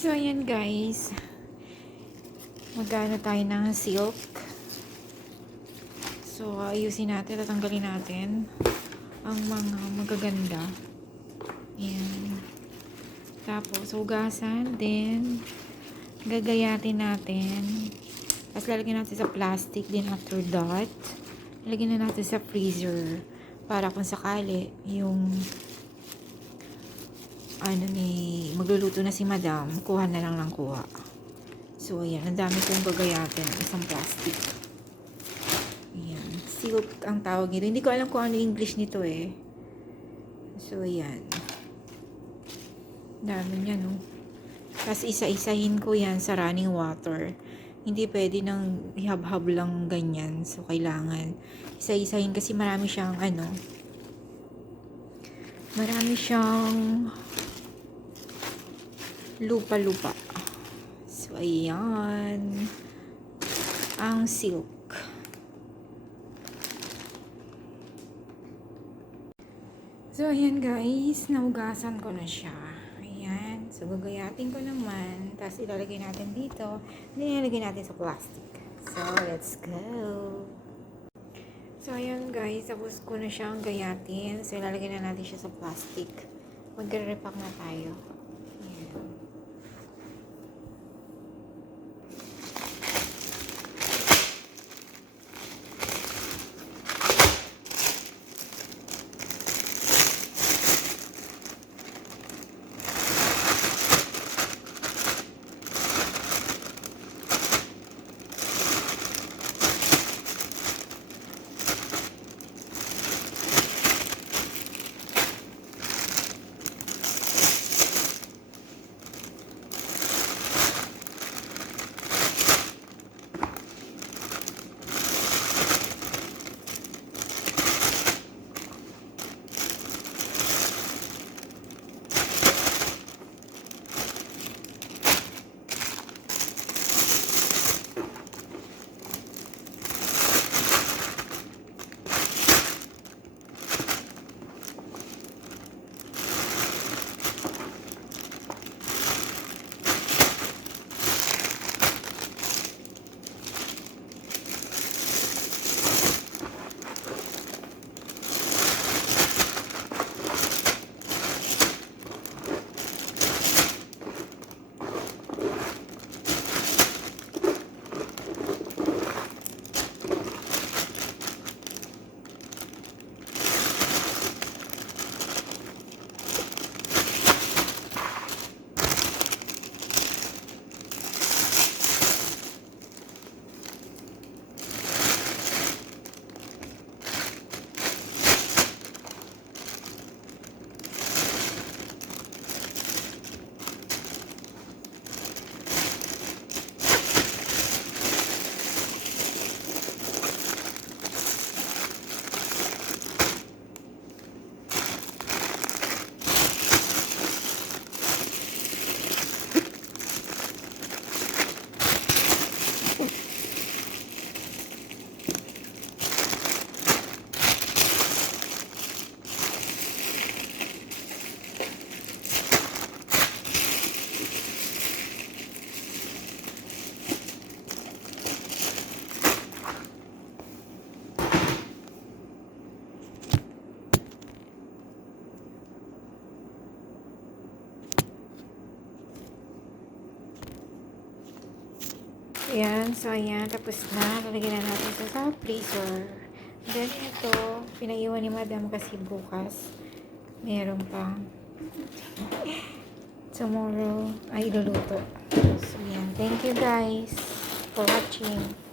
So, ayan guys. Magano tayo ng silk. So, ayusin natin. Tatanggalin natin ang mga magaganda. Ayan. Tapos, hugasan. Then, gagayatin natin. Tapos, lalagyan natin sa plastic. Then, after that, lalagyan na natin sa freezer. Para kung sakali, yung magluluto na si madam, kuha na lang ng kuha. So, ayan. Ang dami kong gagayatin ng isang plastic. Ayan. Silk ang tawag nito. Hindi ko alam kung ano English nito eh. So, ayan. Dami niya, no? Tapos, isa-isahin ko yan sa running water. Hindi pwede nang ihab-hab lang ganyan. So, kailangan isa-isahin kasi marami siyang marami siyang lupa-lupa. So, ayan. Ang silk. So, ayan guys. Nahugasan ko na siya. Ayan. So, gagayatin ko naman. Tapos, ilalagay natin dito. Then, ilalagay natin sa plastic. So, let's go. So, ayan guys. Tapos ko na siyang gayatin. So, ilalagay na natin siya sa plastic. Magre-repack na tayo. Ayan. Ayan, so ayan, tapos na. Lalagyan na natin sa freezer. Then, ito, pinaiwan ni madam kasi bukas. Meron pang tomorrow ay luluto. So, ayan. Thank you guys for watching.